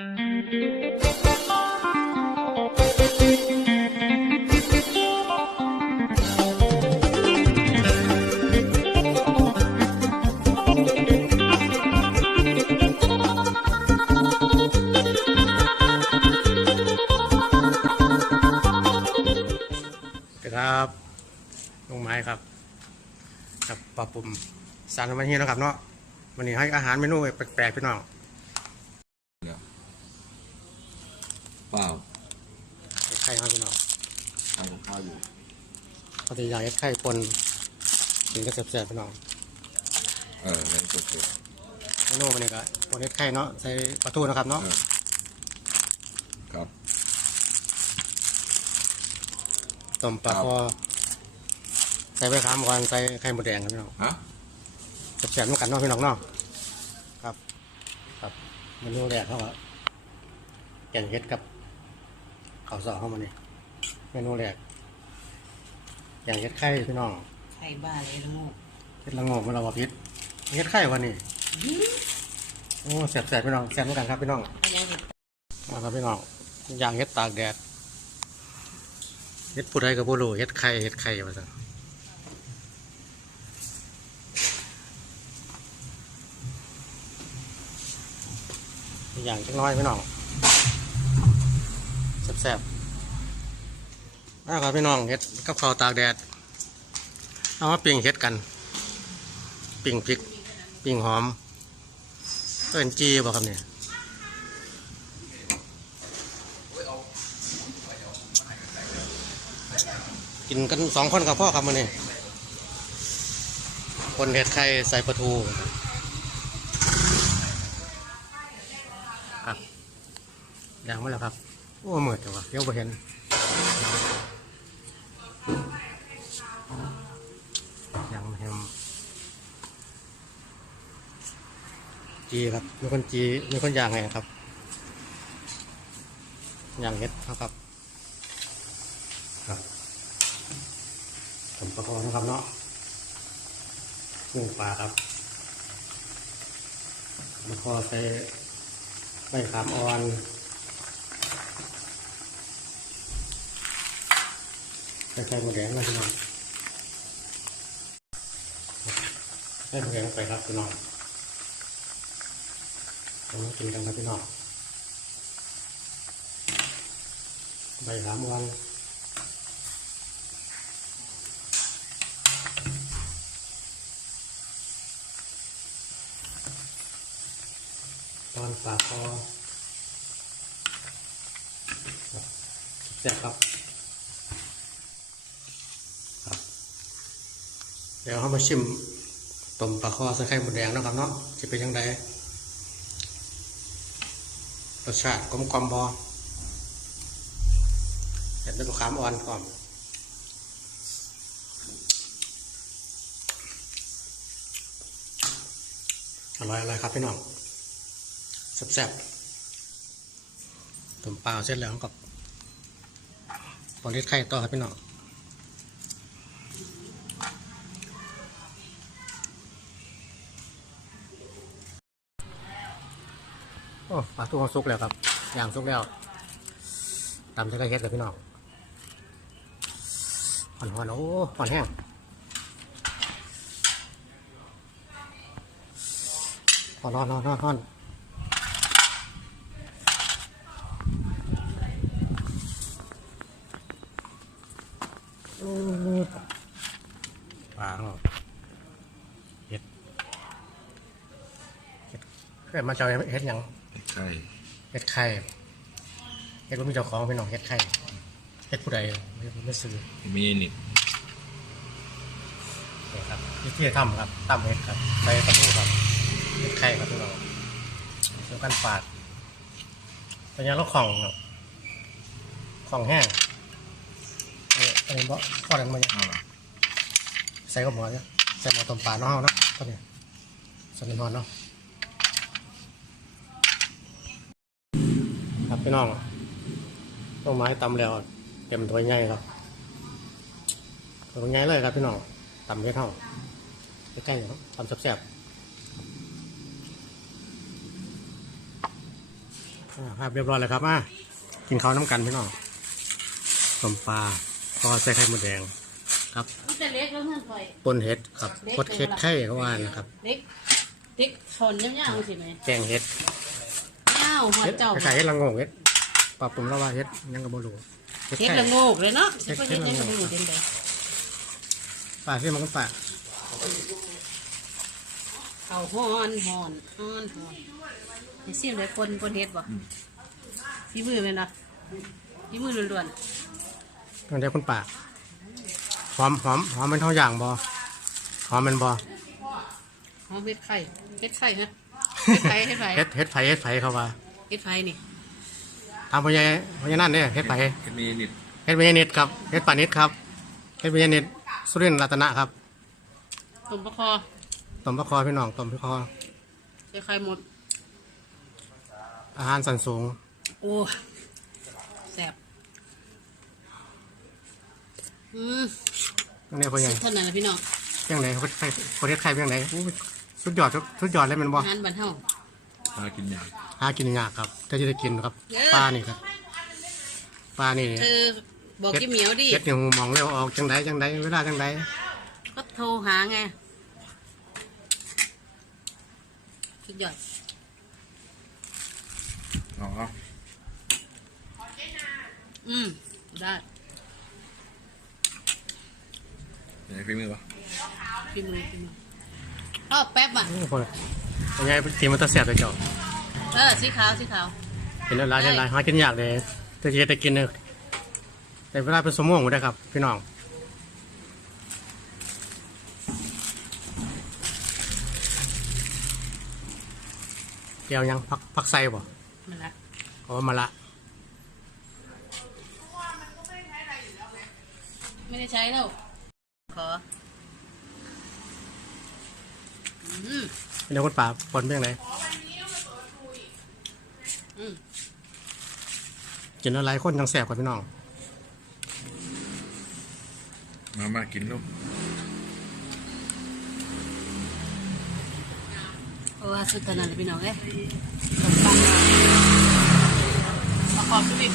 ครับลงไม้ครับกับปลาปุ่มสารวันนี้นะครับเนาะวันนี้ให้อาหารเมนูแปลกๆพี่น้อง เปล่าไข่ครับพี่น้องทำกับข้าวอยู่ปฏิยายไข่ปนกินก็แซ่บๆพี่น้องเออนั่นก็คือเมนูวันนี้ก็ปนเฮ็ดไข่เนาะใส่ปลาทูนะครับเนาะเออครับต้มปลาครับคอใส่ใบขามก่อนใส่ไข่หมดแดงครับพี่น้องฮะแซ่บๆน้ำกันเนาะพี่น้องเนาะครับ ครับเมนูแรกเขาว่าแกงเฮ็ดกับ ข้าวซอยเข้ามานี่เมนูแรกแกงเฮ็ดไข่พี่น้องไข่บ้าเลยละโมกเฮ็ดละโงกมันเราว่าพิษเฮ็ดไข่วันนี้โอ้แซ่บๆพี่น้องแซ่บเหมือนกันครับพี่น้องอันนี้เห็ดมาครับพี่น้องย่างเฮ็ดตากแดดเฮ็ดผู้ใดก็บ่รู้เฮ็ดไข่เฮ็ดไข่ว่าซั่นอย่างจักหน้อยพี่น้อง แซ่บๆมาครับพี่น้องเฮ็ดกับข้าวตากแดด เอามาปิ้งเฮ็ดกัน ปิ้งพริก ปิ้งหอมเอินจีบ่ครับเนี่ยกินกันสองคนกับพ่อครับมันนี่คนเห็ดไข่ใส่ปลาทูครับย่างมาแล้วครับ โอ้เหมือดจังวะเดี๋ยวไปเห็นย่างมาเห็นจีครับมีคนจีมีคนยางไงครับยางเห็ดครับครับผมประกอบนะครับเนาะกุ้งปลาครับแล้วก็ใส่ใบขามอ่อนใส่ ไข่หมดแดงนะพี่น้องใส่หมดแดงไปครับพี่น้องเรามากินกันครับพี่น้องใบขามอ่อนตอนปากคอแซ่บครับ เดี๋ยวเรามาชิมต้มปลาคอใส่ไข่หมดแดงนะครับเนาะจะเป็นยังไงรสชาติกลมกลมบอเห็นเป็นมะขามอ่อนก่อนอร่อยอร่อยครับพี่น้องแซ่บๆต้มปลาเสร็จแล้วกับปอนเล็ดไข่ต่อครับพี่น้อง โอ้ปลาทูเขาสุกแล้วครับย่างสุกแล้วตำใส่กระเฮ็ดกับพี่น้องหอนๆโอ้หอนแห้งหอนๆหอนๆๆปลาเนาะเห็ดเห็ดเห็ดมาเจ้าเห็ดยัง ไข่เห็ดไข่เห็ดว่ามีเจ้าของพี่น้องเห็ดไข่เห็ดผู้ใดไม่ไม่ซื้อมีนี่นี่ครับที่ที่ทำครับตั้มเห็ดครับใส่กระทู้ครับเห็ดไข่ครับพี่น้องเดียวกันปาดเป็นยังเราของเนาะของแห้งเอันนี้อันนี้บ่พอดันมายังเอาล่ะใส่กับหมอเนี่ยใส่หมอต้มปลาเนาะเฮาเนาะตัวนี้ใส่เป็นหอนเนาะครับ พี่น้องต้นไม้ตำแล้วเต็มตัวใหญ่ครับตัวใหญ่เลยครับพี่น้องตำเยอะเท่าใกล้ๆเนาะตำแซ่บๆอ่าภาพเรียบร้อยแล้วครับมากินข้าวน้ำกันพี่น้องต้มปลาทอดใส่ไข่มดแดง ครับมันจะเล็กแล้วเพื่อนคอยปนเห็ดครับพดเห็ดไข่เขาว่านะครับเล็กเล็กชนยังยาวสิไหมแกงเห็ดอ้าว หัวเห็ดเจ้าไข่เห็ดละโงงเห็ดปลาปุ่มแล้วว่าเห็ดยังกระโบรูเห็ดเฮ็ดไข่ละโงกเลยเนาะเฮ็สิดเฮ็ดยังเฮ็บ่ดละโงกรู้เด่นใดปลาที่มันก็ปลาเอาฮ้อนฮ้อนฮ้อนฮ้อนสิซิมเลยคนคนเฮ็ดบ่ฝีมือแม่นบ่ฝีมือล้วนตอนเดียวคุณปลาหอมหอมหอมเป็นเท่าอย่างบอหอมเป็นบอๆหอมเฮ็ดไข่เฮ็ดไข่ฮะ เฮ็ดไข่เฮ็ดไข่เห็ดเห็ดไผ่เห็ดไผ่เขาว่าเฮ็ดไข่นี่ทำพญาพญานั่นเนี่ยเห็ดไผ่จะมีนิดเฮ็ดเมยนิดครับเฮ็ดปานิดครับเฮ็ดเมยนิดสุรินทร์รัตนะครับต้มปลาคอต้มปลาคอพี่น้องต้มปลาคอใส่ไข่หมด อาหารสันสูง โอ้แซ่บอืมตรงนี้พญาเท่านั้นล่ะพี่น้องเพียงไหนเขาไข่ประเทศไข่เพียงไหนอู้ สุดยอดทุกสุดยอดเลยแมันบ่อาหารบ้านเฮาพากินยาหากินยากครับถ้าจะได้กินครับเย้ปลานี่ครับปลานี่เธอบอกกี่เหมียวดิเฮ็ดนี่หูมองเร็วออกจังไดจังไดเวลาจังไดก็โทรหาไงสุดยอดอ๋ออืมได้เป็นไงฝีมือปะพิมพ์เลยพิมพ์เลย รอบแป๊บอะโอ้โหพญาตีมันตะเสียบเลยเจ้าเออสีขาวสีขาวเห็นแล้วหลายเห็นหลายหากินยากเลยแต่จะได้กินเนี่ยแต่เวลาเป็นสมองได้ครับ พี่น้องเกี่ยวยังพักพักไส้บ่มาละเอามาละไม่ได้ใช้แล้วขออืม เดี๋ยวคนป่าปนเพียงไหนอืมกินอะไรคนยังแสบกว่าพี่น้อง มามากินลูกโอ้สุดขนาดเลยพี่น้องเอ้ยตบปังมาขอบคุณพี่